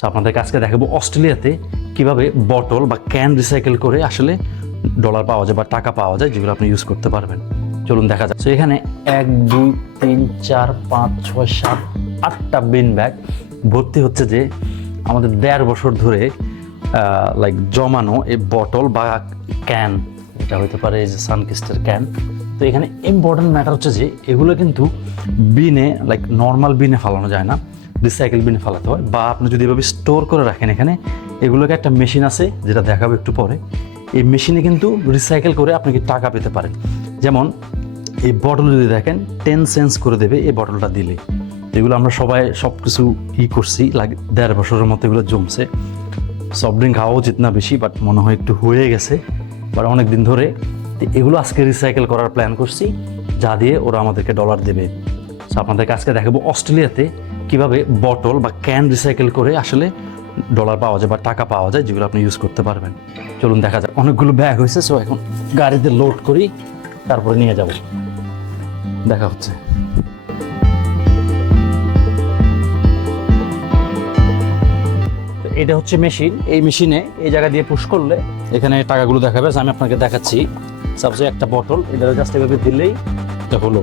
So আপনাদেরকে আজকে দেখাবো অস্ট্রেলিয়াতে কীভাবে বটল বা ক্যান রিসাইকেল করে আসলে ডলার পাওয়া যায় বা টাকা পাওয়া যায় যেগুলো আপনি ইউজ করতে পারবেন। চলুন দেখা যাচ্ছে এখানে এক, দুই, তিন, চার, পাঁচ, ছয়, সাত, আটটা বিন ব্যাগ ভর্তি হচ্ছে যে আমাদের দেড় বছর ধরে লাইক জমানো এই বটল বা ক্যান এটা হতে পারে এই যে সানকিস্টের ক্যান তো এখানে ইম্পর্টেন্ট ম্যাটার হচ্ছে যে এগুলো কিন্তু বিনে লাইক নর্মাল বিনে ফালানো যায় না। রিসাইকেল বিনে ফালাতে হয়। বা আপনি যদি এভাবে স্টোর করে রাখেন এখানে, এগুলোকে একটা মেশিন আছে, যেটা দেখাবো একটু পরে। এই মেশিনে কিন্তু রিসাইকেল করে আপনি কি টাকা পেতে পারেন। যেমন, এই বটল যদি দেখেন টেন সেন্স করে দেবে এই বটলটা দিলে। এগুলো আমরা সবাই সব কিছু ই করছি লাগ দেড় বছরের মতো এগুলো জমছে। সফট ড্রিঙ্ক খাওয়া উচিত না বেশি বাট মনে হয় একটু হয়ে গেছে। বাট অনেক দিন ধরে তো এগুলো আজকে রিসাইকেল করার প্ল্যান করছি, যা দিয়ে ওরা আমাদেরকে ডলার দেবে। সো আপনাদেরকে আজকে দেখাবো অস্ট্রেলিয়াতে কীভাবে বটল বা ক্যান রিসাইকেল করে আসলে ডলার পাওয়া যায় বা টাকা পাওয়া যায়, যেগুলো আপনি ইউজ করতে পারবেন। চলুন দেখা যাক। অনেকগুলো ব্যাগ হয়েছে সো এখন গাড়িতে লোড করি, তারপরে নিয়ে যাব। দেখা হচ্ছে। এটা হচ্ছে মেশিন এই মেশিনে এই জায়গা দিয়ে পুশ করলে এখানে টাকাগুলো দেখাবে। আমি আপনাকে দেখাচ্ছি। সাপোজ একটা বটল এটা জাস্ট এভাবে দিলেই এটা হলো।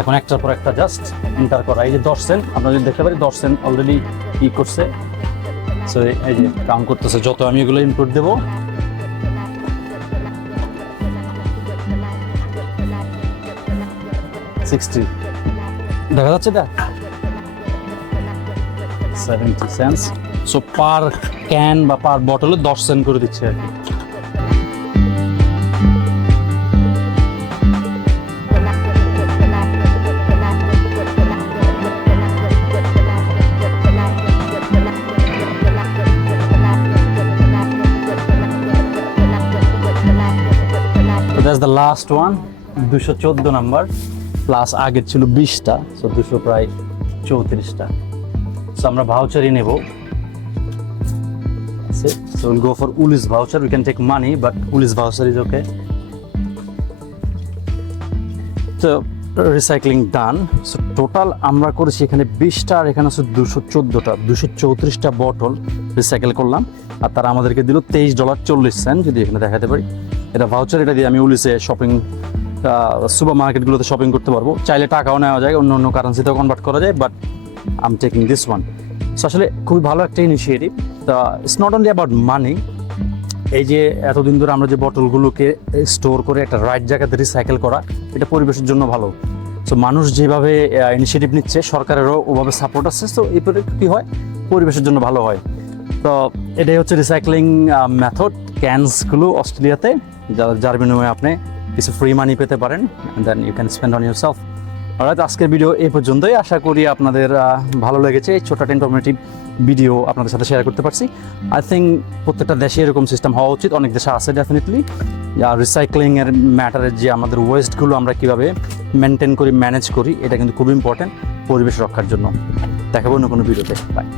এখন একটার পর একটা জাস্ট এন্টার করা। এই যে দশ সেন্ট আমরা যদি দেখতে পারি দশ সেন্ট অলরেডি ই করছে। সো এই যে কাউন্ট করতেছে, যত আমি এগুলো ইনপুট দেবো। সিক্সটি দেখা যাচ্ছে এটা seventy cents so per can বা পার বটলে দশ সেন্ট করে দিচ্ছে আর কি। দ্যাটস দ্য লাস্ট ওয়ান দুশো চোদ্দ নাম্বার প্লাস আগের ছিল বিশটা সো দুশো প্রায় চৌত্রিশটা। সো আমরা ভাউচারই নেব। So will go for Woolies voucher we can take money but Woolies voucher is okay তো রিসাইক্লিং ডান সো টোটাল আমরা করেছি এখানে বিশটা, আর এখানে আছে দুশো চোদ্দোটা, দুশো চৌত্রিশটা বটল রিসাইকেল করলাম। আর তারা আমাদেরকে দিল তেইশ ডলার চল্লিশ সেন্ট যদি এখানে দেখাতে পারি। এটা ভাউচার এটা দিয়ে আমি উলিসে শপিং সুপার মার্কেটগুলোতে শপিং করতে পারব। চাইলে টাকাও নেওয়া যায়, অন্য অন্য কারেন্সিতেও কনভার্ট করা যায় but I'm taking this one so আসলে খুবই ভালো একটা ইনিশিয়েটিভ তা it's not only about money এই যে এতদিন ধরে আমরা যে বটলগুলোকে স্টোর করে একটা রাইট জায়গাতে রিসাইকেল করা, এটা পরিবেশের জন্য ভালো। সো মানুষ যেভাবে ইনিশিয়েটিভ নিচ্ছে, সরকারেরও ওভাবে সাপোর্ট আছে তো এরপরে কী হয়, পরিবেশের জন্য ভালো হয়। তো এটাই হচ্ছে রিসাইক্লিং মেথড ক্যানসগুলো অস্ট্রেলিয়াতে। যার বিনিময়ে আপনি কিছু ফ্রি মানি পেতে পারেন then you can spend on yourself অর্থাৎ আজকের ভিডিও এই পর্যন্তই। আশা করি আপনাদের ভালো লেগেছে। এই ছোট্ট ইনফরমেটিভ ভিডিও আপনাদের সাথে শেয়ার করতে পারছি। আই থিঙ্ক প্রত্যেকটা দেশে এরকম সিস্টেম হওয়া উচিত। অনেক দেশে আছে ডেফিনেটলি আর রিসাইক্লিংয়ের ম্যাটারের যে আমাদের ওয়েস্টগুলো আমরা কীভাবে মেনটেন করি ম্যানেজ করি, এটা কিন্তু খুব ইম্পর্টেন্ট পরিবেশ রক্ষার জন্য। দেখাবো অন্য কোনো ভিডিওতে বাই